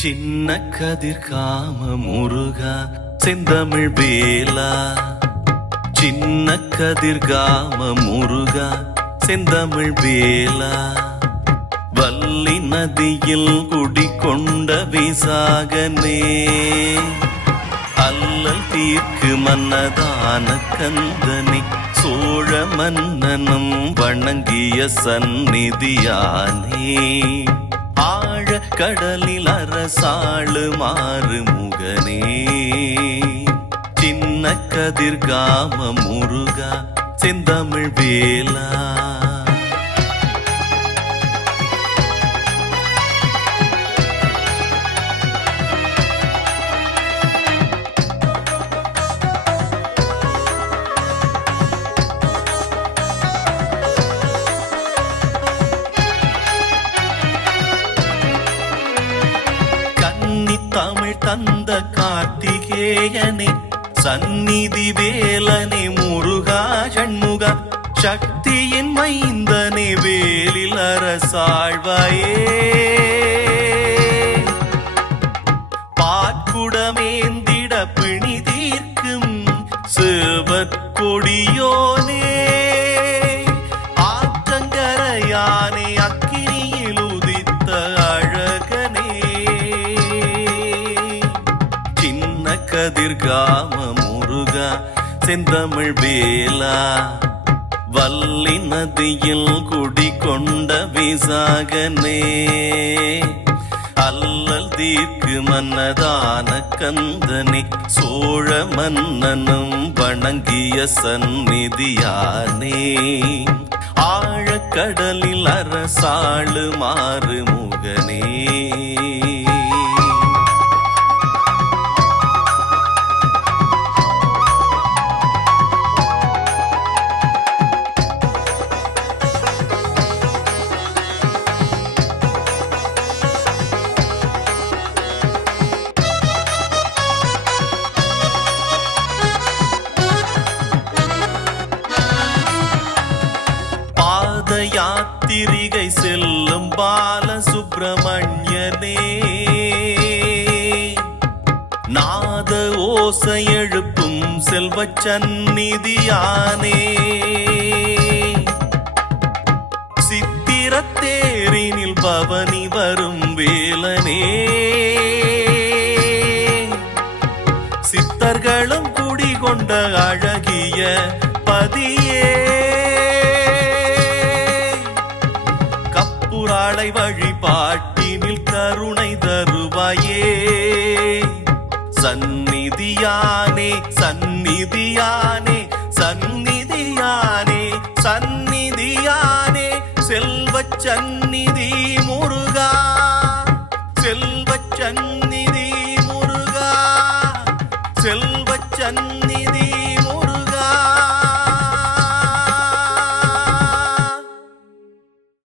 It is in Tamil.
சின்ன கதிர் காம முருகா செந்தமிழ் வேலா, சின்ன கதிர் காம முருகா செந்தமிழ் வேலா, வள்ளி நதியில் குடிகொண்ட விசாகனே, அல்லல் தீர்க்கு மன்னதான கந்தனே, சோழ மன்னனும் வணங்கிய சந்நிதியானே, ஆழ கடலில் அரசாளு மாறுமுகனே, சின்ன கதிர் காம முருகா செந்தமிழ் வேலா. தமிழ் தந்த கார்த்திகேயனே, சந்நிதி வேலனே, முருகா சண்முகா, சக்தியின் மைந்தனே, வேலில் அரசாழ்வாயே, பாற்குடமேந்திட பிணி தீர்க்கும் சிவற்கொடியோனே, ஆற்றங்கரையானே, அக்கினியில் உதித்த அழகனே, கதிர் காம முருகா செந்தமிழ் வேலா, வள்ளி நதியில் குடிகொண்ட விசாகனே, அல்லல் தீர்க்கு மன்னதான கந்தனே, சோழ மன்னனும் வணங்கிய சந்நிதியானே, ஆழக்கடலில் அரசாளு மாறுமுகனே. யாத்திரிகை செல்லும் பால சுப்பிரமணியனே, நாத ஓசை எழுப்பும் செல்வ சந்நிதியானே, சித்திரத்தேரினில் பவனி வரும் வேலனே, சித்தர்களும் குடிகொண்ட அழகிய பதியே, கப்புராளை வழிபாட்டினில் கருணை தருவாயே, சந்நிதியானே சந்நிதியானே சந்நிதியானே சந்நிதியானே, செல்வச் சந்நிதி முருகா, செல்வச் சந்நிதி முருகா, செல்வச் சந்நிதி